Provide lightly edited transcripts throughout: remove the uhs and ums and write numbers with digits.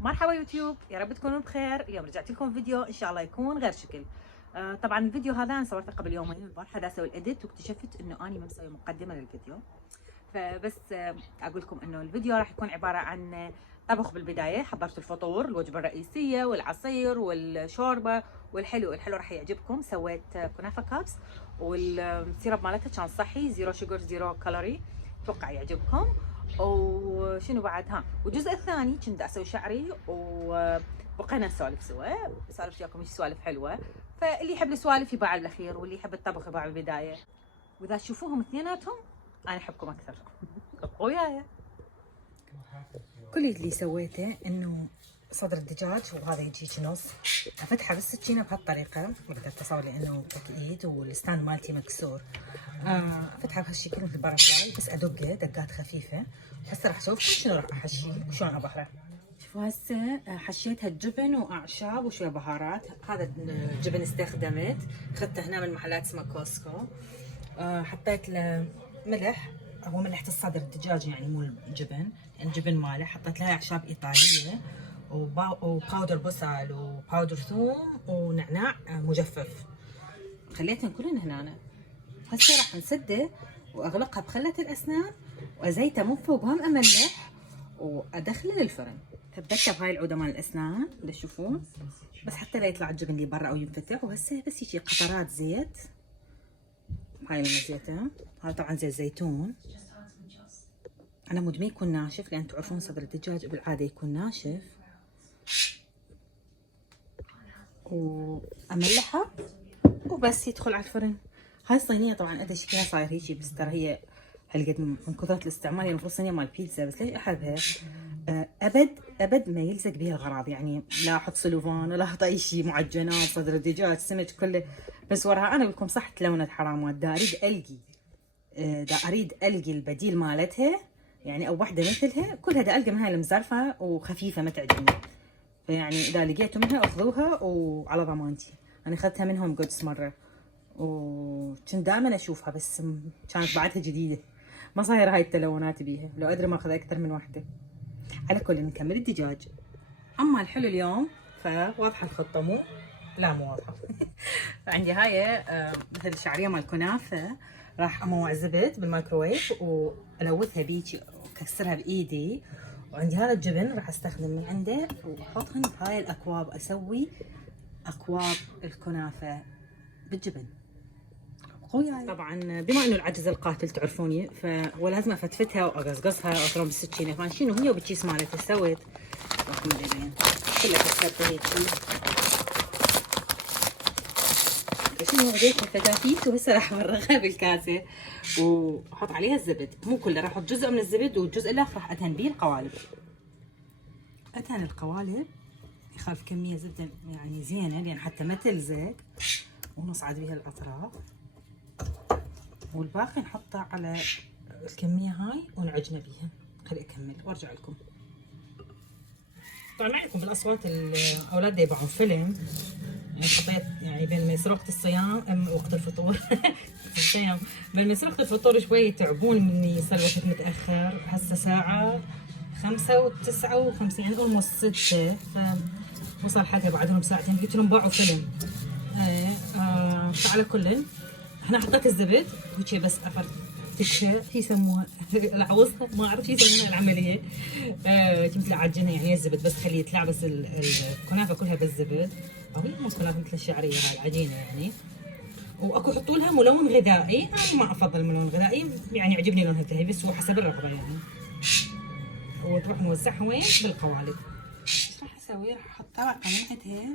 مرحبا يوتيوب، يا رب تكونوا بخير. اليوم رجعت لكم فيديو ان شاء الله يكون غير شكل. طبعا الفيديو هذا انا صورته قبل يومين، البارحه دا اسوي الاديت واكتشفت انه اني ما مسوي مقدمه للفيديو. فبس اقول لكم انه الفيديو راح يكون عباره عن طبخ. بالبدايه حضرت الفطور، الوجبه الرئيسيه والعصير والشوربه والحلو. الحلو راح يعجبكم. سويت كنافه كابس والسيرب مالتها كان صحي، زيرو شوجر زيرو كالوري، اتوقع يعجبكم. وشنو بعد؟ والجزء الثاني كنت اسوي شعري وبقينا نسولف سوا، بسولف وياكم ايش سوالف حلوه. فاللي يحب السوالف يباع بالاخير، واللي يحب الطبخ يباع بالبدايه. واذا تشوفوهم اثنيناتهم انا احبكم اكثر. وياي كل اللي سويته انه صدر الدجاج، وهذا يجي نص، افتحه بالسكينه بهالطريقه. ما قدرت اصور لانه تكييد والستاند مالتي مكسور. افتحه بهالشكل مثل البارفلاي، بس ادقه دقات خفيفه. هسه راح اشوفكم شنو راح احشي وشلون ابهره. شوفوا هسه حشيتها الجبن واعشاب وشويه بهارات. هذا الجبن استخدمت، اخذته هنا من محلات اسمها كوسكو. حطيت له ملح، هو ملح الصدر الدجاج يعني مو الجبن، يعني الجبن ماله. حطيت لها اعشاب ايطاليه وباودر بصل وباودر ثوم ونعناع مجفف. خليتهم كلهن هنا. هسه راح نسده واغلقها بخله الاسنان وازيته من فوق وهم املح وادخله للفرن. ثبتها بهاي العوده مال الاسنان اللي تشوفون، بس حتى لا يطلع الجبن اللي برا او ينفتح. وهسه بس يجي قطرات زيت. هاي المزيته، هذا طبعا زيت زيتون. انا مدمي يكون ناشف، لان تعرفون صدر الدجاج بالعاده يكون ناشف. واملحها وبس يدخل على الفرن. هاي الصينيه طبعا ادري شكلها صاير هيجي، بس ترى هي هالقد من كثره الاستعمال هي المفروض صينيه مال بيتزا، بس ليش احبها؟ ابد ما يلزق بها الغراض، يعني لا احط سلوفان ولا احط اي شيء، معجنات، صدر الدجاج، سمك، كله. بس وراها انا اقول لكم صح تلونت حرامات. دا اريد القي البديل مالتها، يعني او وحده مثلها. كلها دا القى منها المزرفه وخفيفه ما تعجبني. فيعني اذا لقيتوا منها اخذوها وعلى ضمانتي. انا اخذتها منهم قدس مره وكنت دائما اشوفها، بس كانت بعدها جديده، ما صاير هاي التلونات بيها. لو ادري ما اخذ اكثر من وحده. على كل نكمل الدجاج. اما الحلو اليوم فواضحه الخطه، مو واضحه. عندي هاي مثل شعريه مال كنافه، راح اموع زبد بالميكروويف والوثها بيجي واكسرها بايدي. وعندي هذا الجبن راح استخدم من عنده واحطهن بهاي الاكواب. اسوي اكواب الكنافه بالجبن. خويا طبعا بما انه العجز القاتل تعرفوني، فهو لازم افتفتها واقصقصها واضرب بالسكينه. فشنو هي وبالكيس مالتها سويت لكم زين كلها كسرتها هيك. شنو هذيك الفتافيت. وهسه راح افرغها بالكاسه واحط عليها الزبد. مو كله، راح احط جزء من الزبد والجزء الاخر راح ادهن بيه القوالب. ادهن القوالب يخالف كميه زبده يعني زينه، لان حتى ما تلزق، ونصعد بيها الاطراف. والباقي نحطه على الكميه هاي ونعجنه بيها. خلي اكمل وارجع لكم. طبعا ما عندكم بالاصوات الاولاد يبعون فيلم، يعني حطيت يعني بين ما يصير وقت الصيام وقت الفطور. الصيام بين ما يصير وقت الفطور شوي يتعبون مني، يصير الوقت متاخر. هسه ساعه 5:59 يعني اولموست 6، فوصل حقها بعدهم ساعتين. قلت لهم باعوا فيلم. فعلى كل احنا حطيت الزبد وشي بس افتكها هي يسموها العوصه، ما اعرف شو يسمونها العمليه. مثل عجنها يعني الزبد بس خليه يطلع، بس الكنافه كلها بالزبد، او هي مو كنافه مثل الشعريه هاي العجينه يعني. واكو يحطوا لها ملون غذائي، انا ما افضل ملون غذائي، يعني يعجبني لونها ذهبي بس هو حسب الرغبه يعني. وتروح موزعها وين بالقوالب. ايش راح اسوي؟ راح احط طبقه من عندها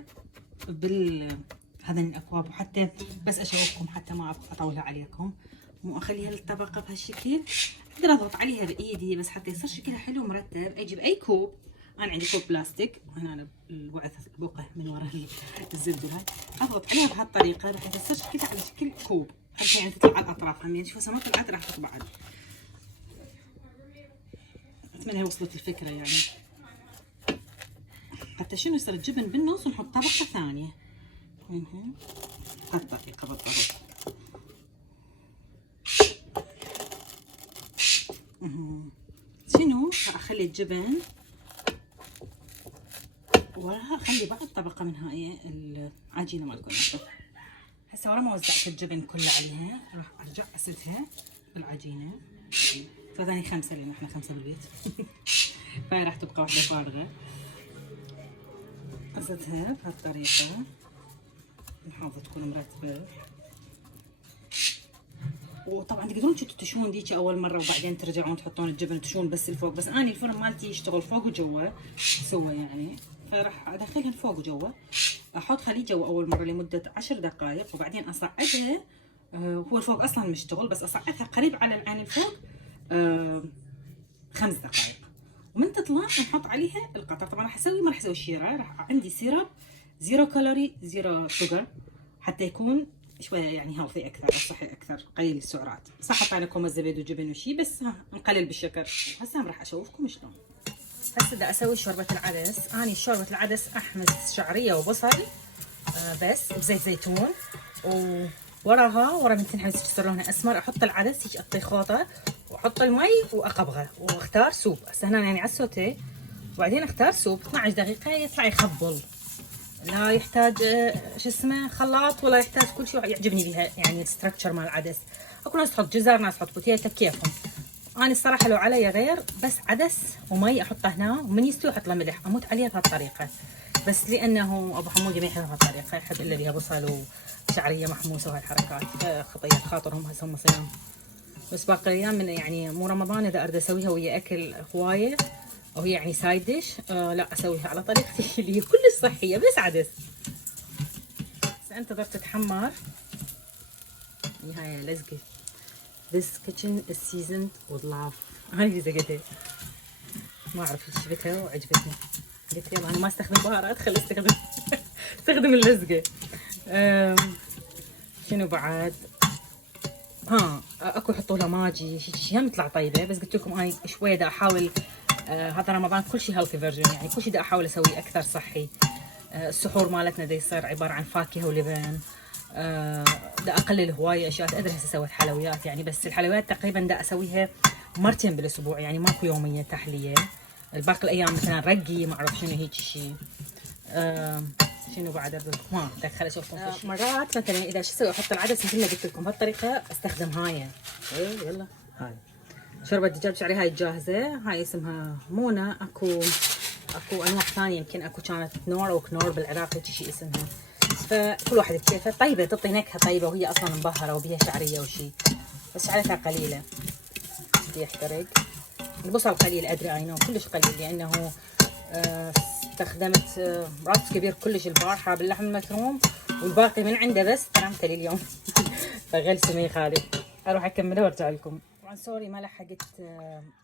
هذا الاكواب، وحتى بس اشوفكم حتى ما اطولها عليكم. مو اخليها الطبقه بهالشكل، اقدر اضغط عليها بايدي بس حتى يصير شكلها حلو مرتب. اجيب اي كوب، انا عندي كوب بلاستيك وهنا الوعث بقه من وراء الزبده هاي، اضغط عليها بهالطريقه راح تصير شكلها على شكل كوب. حتى يعني تطلع على الاطراف هم، يعني شوفوا ما طلعت راح تطلع بعد. اتمنى وصلت الفكره يعني. حتى شنو يصير الجبن بالنص ونحط طبقه ثانيه. هالطريقه بالضبط. شنو راح اخلي الجبن وراها اخلي بعد طبقه من هاي العجينه مال كنافه. هسه ورا ما وزعت الجبن كله عليها راح ارجع اسدها بالعجينه. فهذاني 5 لان احنا 5 بالبيت. فهي راح تبقى واحده فارغه. اسدها بهالطريقه نحاول تكون مرتبه. وطبعا تقدرون تشون ديك اول مره وبعدين ترجعون تحطون الجبن تشون بس الفوق، بس اني الفرن مالتي يشتغل فوق وجوا سوا يعني، فراح ادخلها فوق وجوا. احط خليه جوا اول مره لمده 10 دقائق وبعدين اصعدها. هو الفوق اصلا مشتغل بس اصعدها قريب على العين الفوق 5 دقائق. ومن تطلع نحط عليها القطر. طبعا ما راح اسوي شيره، راح عندي سيرب 0 كالوري 0 شوجر حتى يكون شويه يعني هيلثي اكثر او صحي اكثر، قليل السعرات. صح حط لكم الزبيب وجبن وشي بس نقلل بالشكر. هسه راح اشوفكم شلون. هسه بدي اسوي شوربه العدس. اني شوربه العدس احمص شعريه وبصل بس بزيت زيتون، ورا من تنحمس تصير لونها اسمر احط العدس هيك اعطيه خوطه واحط المي واقبغه واختار سوب. هسه هنا يعني على السوتيه وبعدين اختار سوب 12 دقيقه يطلع يخبل، لا يحتاج شو اسمه خلاط ولا يحتاج كل شيء. يعجبني بيها يعني الستركتشر مال العدس. اكو ناس تحط جزر ناس تحط بوتيتا كيفهم. انا الصراحه لو علي غير بس عدس ومي احطه هنا ومن يستوي احط له ملح اموت عليها بهالطريقه، بس لانه ابو حمودي ما يحب بهالطريقه، يحب الا بيها بصل وشعريه محموسه وهالحركات. خطيه خاطرهم هسه هم صيام. بس باقي الايام من يعني مو رمضان اذا اريد اسويها ويا اكل هوايه او هي يعني سايد ديش لا اسويها على طريقتي اللي هي كلش صحيه بس عدس. هسه انتظر تتحمر. هاي لزقه. This kitchen is seasoned with love. هاي اللي زقتها ما اعرف شفتها وعجبتني. قلت يلا انا ما استخدم بهارات خلي استخدم اللزقه. شنو بعد؟ اكو يحطوا له ماجي هم تطلع طيبه، بس قلت لكم انا شويه دا احاول هذا رمضان كل شيء هيلثي فيرجن يعني كل شيء دا احاول اسويه اكثر صحي. السحور مالتنا دا يصير عباره عن فاكهه ولبن. دا اقلل هوايه اشياء. ادري هسه سويت حلويات يعني بس الحلويات تقريبا دا اسويها مرتين بالاسبوع يعني ماكو يوميه تحليه. الباقي الايام مثلا رقي ما اعرف شنو هيك شيء. شنو بعد ما دخل اشوفكم مرات مثلا اذا شو اسوي احط العدس مثل ما قلت لكم بهالطريقه استخدم هاي. يلا هاي شوربه دجاج شعري هاي جاهزه. هاي اسمها مونا. اكو انواع ثانيه يمكن اكو كانت نور او كنور بالعراق هيك شيء اسمها، فكل واحد بكيفه. طيبه تعطي نكهه طيبه وهي اصلا مبهره وبيها شعريه وشي، بس شعرتها قليله بدي يحترق. البصل قليل ادري اي كلش قليل لانه استخدمت راس كبير كلش البارحه باللحم المفروم والباقي من عنده بس ترمته لليوم. فغلسه ما يخالف. اروح اكملها وارجع لكم. طبعا سوري ما لحقت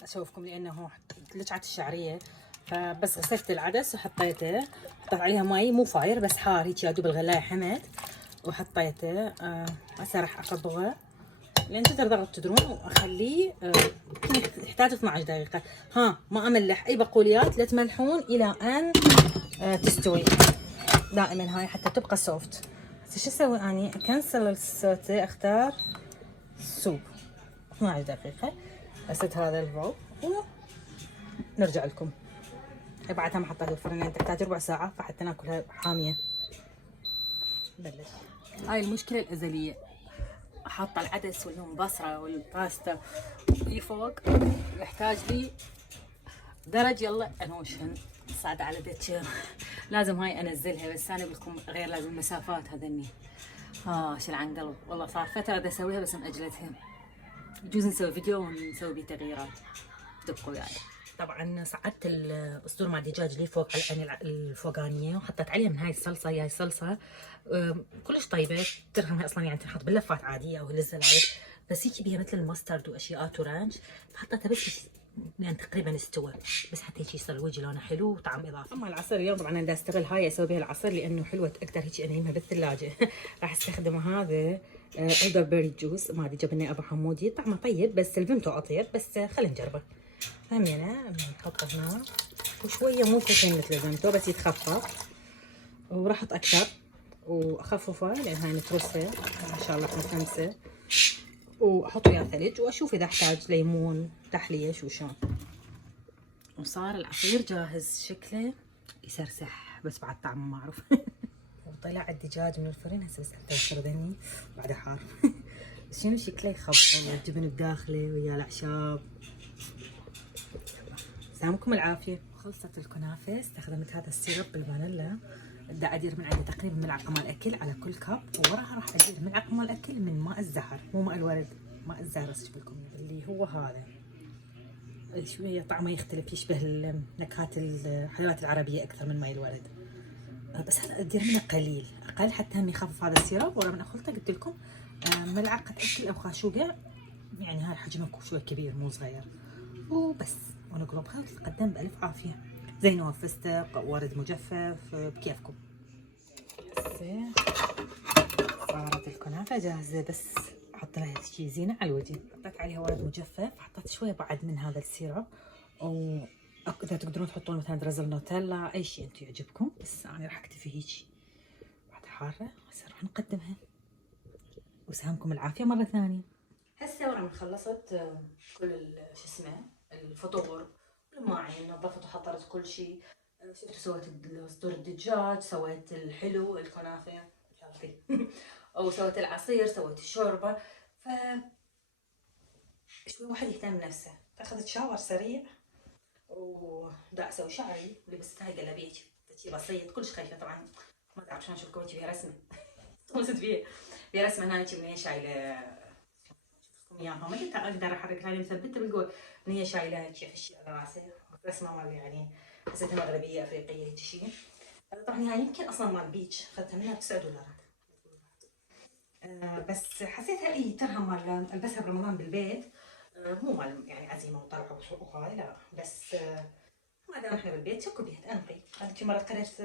اشوفكم لانه لجعت الشعريه، فبس غسلت العدس وحطيته حطيت عليها مي مو فاير بس حار هيك يا دوب الغلايه حمت وحطيته. هسه راح اقبضه لان تقدروا تدرون واخليه يحتاج 12 دقيقه. ما املح اي بقوليات لا تملحون الى ان تستوي دائما هاي حتى تبقى سوفت. هسه شو اسوي اني اكنسل السوتيه اختار سوب 12 دقيقه اسد هذا الفوق ونرجع لكم. بعدها ما حطيتها بالفرن يعني تحتاج ربع ساعه فحتى ناكلها حاميه. بلش. هاي المشكله الازليه، حاطه العدس والبصره والباستا فوق يحتاج لي درج. يلا انوشن صعد على دتشر لازم هاي انزلها. بس انا بقول لكم غير لازم المسافات هذني شل عن قلب والله. صار فتره بدي اسويها بس ماجلتها. يجوز نسوي فيديو ونسوي بيه تغييرات تبقوا يعني. طبعا صعدت الصدور مع الدجاج لي فوق على العين الفوقانيه وحطيت عليها من هاي الصلصه. هاي الصلصه كلش طيبه ترهم. هي اصلا يعني تنحط باللفات عاديه او للزلايد بس هيك بيها مثل الماسترد واشياء ورانش فحطيتها بس يعني تقريبا استوى بس حتى هيك يصير الوجه لونه حلو وطعم اضافي. اما العصير اليوم طبعا انا بدي استغل هاي اسوي بها العصير لانه حلوه اقدر هيك انيمها بالثلاجه. راح استخدم هذا الدر بيري جوس ما ادري جبني ابو حمودي طعمه طيب بس الفيمتو اطيب بس خلينا نجربه. همينه نحطه هنا وشويه مو كثير مثل الفيمتو بس يتخفف وراح احط اكثر واخففه لان هاي نترسه ان شاء الله احنا 5 واحط وياه ثلج واشوف اذا احتاج ليمون تحليه شو شلون. وصار العصير جاهز شكله يسرسح بس بعد طعمه ما اعرف. وطلع الدجاج من الفرن هسه بس انتظر ذني بعد حار. شنو شكله يخبل والجبن بداخله ويا الاعشاب. سلامكم العافيه. خلصت الكنافه، استخدمت هذا السيرب بالفانيلا. بدي ادير من عندي تقريبا ملعقه مال اكل على كل كب، ووراها راح ادير ملعقه مال اكل من ماء الزهر، مو ماء الورد، ماء الزهر اجيب لكم اللي هو هذا. شويه طعمه يختلف، يشبه نكهات الحلويات العربيه اكثر من ماء الورد. بس هلا ادير منه قليل، اقل حتى هم يخفف هذا السيرب. ورا من اخلطه قلت لكم ملعقه اكل او خاشوقه، يعني هاي حجمه شوي كبير مو صغير، وبس. ونقلبها وتتقدم بألف عافية. زينوها فستق، ورد مجفف، بكيفكم. هسه صارت الكنافة جاهزة، بس احط لها شي زينة على الوجه. حطيت عليها ورد مجفف، حطيت شوية بعد من هذا السيرب، او اذا تقدرون تحطون مثلا درزل نوتيلا، اي شيء انتم يعجبكم، بس انا راح اكتفي هيجي. بعد حارة هسه راح نقدمها. وسهامكم العافية مرة ثانية. هسه ورا من خلصت كل شو اسمه الفطور، المواعين نظفت وحضرت كل شيء. شفت سويت صدور الدجاج، سويت الحلو الكنافه او سويت العصير، سويت الشوربه. ف شوي واحد يهتم بنفسه. اخذت شاور سريع ودا اسوي شعري، لبست هاي قلبيه شي بسيط كلش خفيفه. طبعا ما تعرف شلون اشوفكم فيها رسمه. طمست فيها رسمه هاي من هي شايله اياها، ما كنت اقدر احرك لاني مثبته بالقوه ان هي شايله شي خشي على راسي. رسمه مال يعني حسيتها مغربيه افريقيه هيك شيء. طبعا هاي يمكن اصلا مال بيتش، اخذتها منها ب$9. بس حسيتها اي ترهم مال البسها برمضان بالبيت. مو مال يعني عزيمه وطلعه وهاي لا، بس ما دام احنا بالبيت شكو بيت انقي. هذيك مرة قريت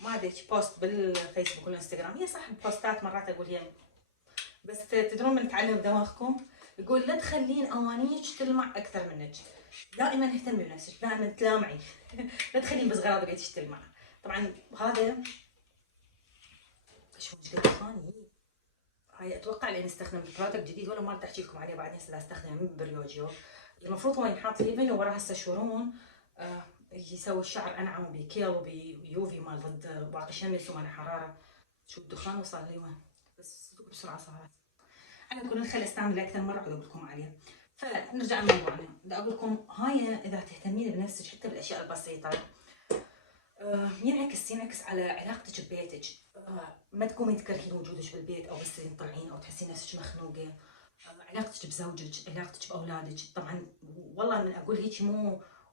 ما ادري بوست بالفيسبوك والانستغرام، هي صح بوستات مرات اقول هي، بس تدرون من تعلم دماغكم يقول لا تخلين اوانيك تلمع اكثر منك. دائما اهتمي بنفسك، دائما تلامعي. لا تخلين بس غراض بيتك تلمع. طبعا هذا شو مش دخاني. هاي اتوقع لاني استخدمت برودكت جديد ولا ما راح احكي لكم عليه، بعدين هسه استخدمه من بريوجيو. المفروض هو ينحط ليفن ووراه هسه شورون يسوي الشعر انعم بكيل وبيوفي مال ضد باقي الشمس ومال حراره. شو الدخان وصل لي وين، بس بسرعه صارت. على كل نخلي استعمله اكثر مره واقول لكم عليه. فنرجع لموضوعنا. بدي اقول لكم هاي اذا تهتمين بنفسك حتى بالاشياء البسيطه ينعكس على علاقتك ببيتك. ما تقومين تكرهين وجودك بالبيت او بس تطلعين او تحسين نفسك مخنوقه. علاقتك بزوجك، علاقتك باولادك. طبعا والله من اقول هيك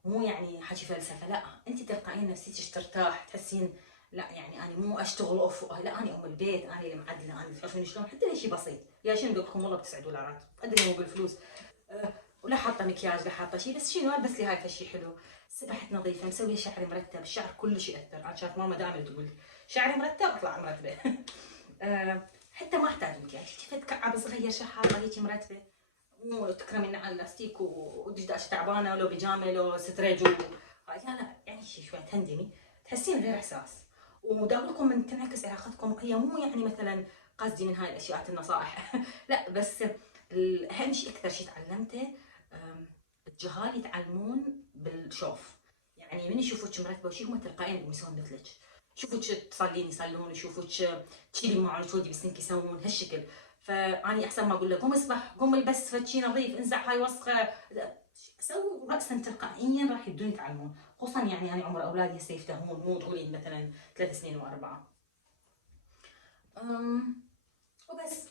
مو يعني حكي فلسفه، لا انت تلقائيا نفسيتك ترتاح، تحسين لا يعني انا مو اشتغل اوف، لا انا ام البيت، انا اللي معدله، انا تعرفين شلون. حتى لو شيء بسيط يا شنو بدكم والله ب$9 ادري مو بالفلوس. ولا حاطه مكياج لا حاطه شيء، بس شنو بس لي هاي شيء حلو. سبحت نظيفه، مسويه شعري مرتب. الشعر كلش ياثر. عاد شايف ماما دائما تقول شعري مرتب اطلع مرتبه. حتى ما احتاج مكياج، شفت كعب صغير شحاطه هيك مرتبه، مو تكرمين على اللاستيك ودشداشه تعبانه لو بيجامه لو ستريج لا يعني شوي تهندمي تحسين غير احساس. وداقول لكم من تنعكس علاقتكم. هي مو يعني مثلا قصدي من هاي الاشياء النصائح لا، بس اهم شيء اكثر شيء تعلمته الجهال يتعلمون بالشوف. يعني من يشوفوك مرتبه وشي هم تلقائيا يسوون مثلك. يشوفوك تصلين يصلون، يشوفوك تشيلي معك ودي بسنك يسوون هالشكل. فاني احسن ما اقول لك قوم اسبح، قوم البس فد شي نظيف، انزع هاي وسخه، سووا راسا تلقائيا راح يبدون يتعلمون. خصوصا يعني انا عمر اولادي هسه يفتهمون، مو تقولين مثلا 3 سنين و4. وبس.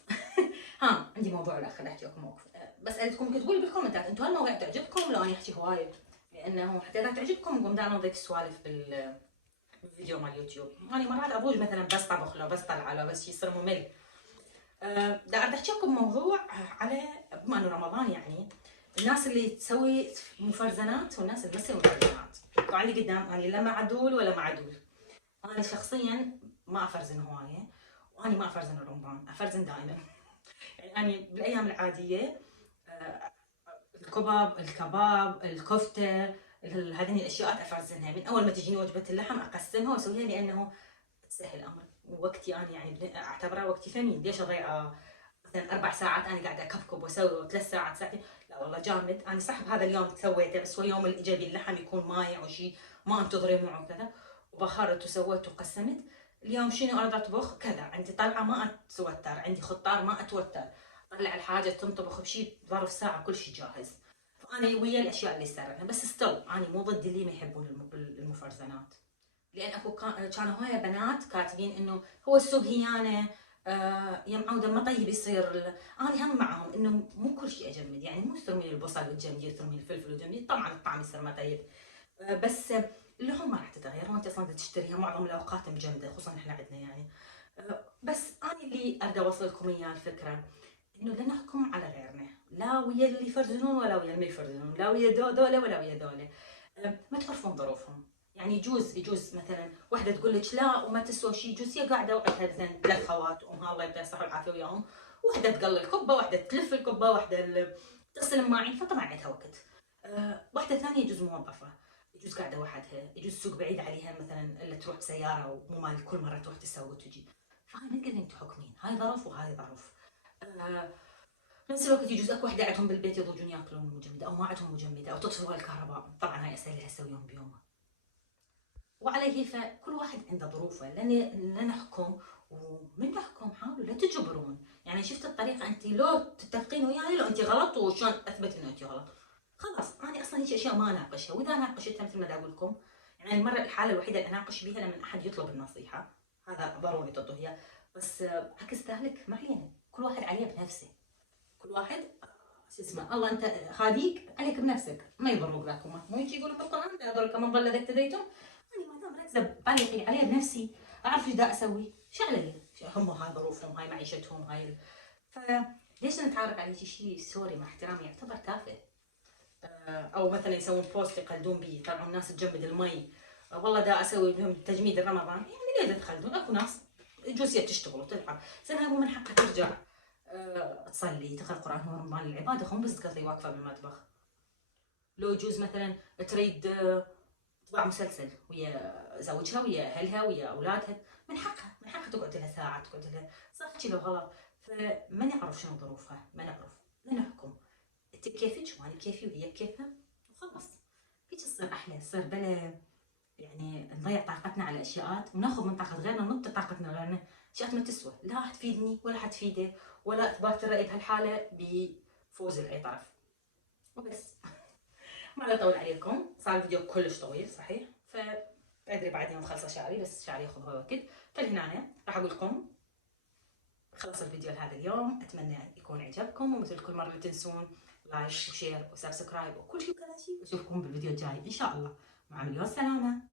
ها عندي موضوع الاخر احكي لكم موقف. بسالتكم تقولوا بالكومنتات انتم هالمواضيع تعجبكم لو اني احكي هواي، لانه حتى اذا تعجبكم نقوم دائما نضيف سوالف بالفيديو مال يوتيوب. اني مرات ابوج مثلا بس طبخ لو بس طلعه لو بس يصير ممل. دا اريد احكي لكم موضوع على بما انه رمضان، يعني الناس اللي تسوي مفرزنات والناس اللي تسوي مفرزنات. طبعا اللي قدام اني لا مع دول ولا مع دول. انا شخصيا ما افرزن هوايه، واني ما افرزن رمضان، افرزن دائما. يعني اني بالايام العاديه الكباب الكفته هذين الاشياء افرزنها. من اول ما تجيني وجبه اللحم اقسمها واسويها، لانه تسهل الامر. ووقتي انا يعني اعتبره وقتي ثمين. ليش اضيعه مثلا 4 ساعات انا قاعده اكبكب واسوي، 3 ساعات ساعتين؟ لا والله جامد. انا صح بهذا اليوم سويته، بس هو يوم اللي اجى اللحم يكون مايع وشي ما انتظري معه كذا، وبخرت وسويت وقسمت. اليوم شنو اريد اطبخ كذا، عندي طلعه ما اتوتر، عندي خطار ما اتوتر، طلع الحاجه تنطبخ بشي ظرف ساعه كل شيء جاهز. فانا ويا الاشياء اللي تسرعنا، بس ستيل انا مو ضد اللي ما يحبون المفرزنات، لان اكو كانوا هوايه بنات كاتبين انه هو السوق هيانه، يا معوده ما طيب يصير انا هم معاهم انه مو كل شيء اجمد، يعني مو ترمي البصل وتجمدي، ترمي الفلفل وتجمدي، طبعا الطعم يصير ما طيب. بس اللحوم ما راح تتغير، وانت اصلا تشتريها معظم الاوقات مجمده، خصوصا احنا عندنا يعني. بس انا اللي اريد اوصل لكم اياه الفكره، انه لا نحكم على غيرنا، لا ويا اللي يفرزنون ولا ويا اللي ما يفرزنون، لا ويا ذولا ولا ويا ذولا. ما تعرفون ظروفهم، يعني يجوز مثلا وحده تقول لك لا وما تسوى شيء، يجوز هي قاعده وعندها مثلا 3 خوات امها الله يعطيها الصحه والعافيه وياهم، وحده تقلل الكبه، وحده تلف الكبه، وحده تغسل الماعين، فطبعا عندها وقت. وحده ثانيه يجوز موظفه، يجوز قاعده وحدها، يجوز السوق بعيد عليها مثلا الا تروح بسياره ومو مال كل مره تروح تسوق وتجي. فهاي ما نقدر تحكمين، هاي ظرف وهاي ظرف. بنفس الوقت يجوز اكو وحده عندهم بالبيت يضوجون ياكلون مجمده، او ما عندهم مجمده، او تطفي الكهرباء، طبعا هاي اسهل لها تسوي يوم بيومه. وعليه فكل واحد عنده ظروفه، لا نحكم، ومن نحكم حاولوا لا تجبرون. يعني شفت الطريقه، انت لو تتفقين وياي لو انت غلط وشلون اثبت انه انت غلط، خلاص انا اصلا هيك اشياء ما اناقشها، واذا ناقشتها مثل ما اقول لكم، يعني المره الحاله الوحيده اللي اناقش بيها لما احد يطلب النصيحه، هذا ضروري تعطوه اياه. بس عكس ذلك ما علينا، كل واحد عليه بنفسه، كل واحد شو اسمه، الله انت خاديك عليك بنفسك، ما يضروك ذاكم، مو يجي يقولون بالقران لا يضرك من ضل اذا اهتديتم. انا ما دام مركزه بطريقي عليه بنفسي، اعرف ايش دا اسوي، شو علي؟ هم هاي ظروفهم، هاي معيشتهم، هاي فليش نتعارك على شيء سوري مع احترامي يعتبر تافه. او مثلا يسوون بوست يقلدون بي، يطلعون الناس تجمد المي، والله دا اسوي لهم تجميد الرمضان، يعني ليه تخلدون؟ اكو ناس يجوز تشتغل وتلعب، زين هاي مو من حقها ترجع تصلي تقرا القران، هو رمضان العباده، خم بس تقضي واقفه بالمطبخ. لو يجوز مثلا تريد تطبع مسلسل ويا زوجها ويا اهلها ويا اولادها، من حقها تقعد لها ساعه، تقعد لها صح لو غلط. فما نعرف شنو ظروفها، ما نعرف، لا نحكم، انت بكيفك وانا بكيفي وهي بكيفها وخلاص. هيك تصير احلى، تصير بلا يعني نضيع طاقتنا على اشياء وناخذ من طاقه غيرنا وننطي طاقتنا غيرنا، اشياء ما تسوى، لا حتفيدني ولا حتفيده، ولا اثبات الراي بهالحاله بفوز اي طرف. وبس. ما اطول عليكم، صار الفيديو كلش طويل صحيح، ادري بعد يوم خلصه شعري، بس شعري ياخذ وقت، فلهنا راح اقول لكم خلص الفيديو لهذا اليوم، اتمنى يكون عجبكم، ومثل كل مره لا تنسون لايك وشير وسبسكرايب وكل شيء وكل شيء، واشوفكم بالفيديو الجاي ان شاء الله، مع مليون سلامه.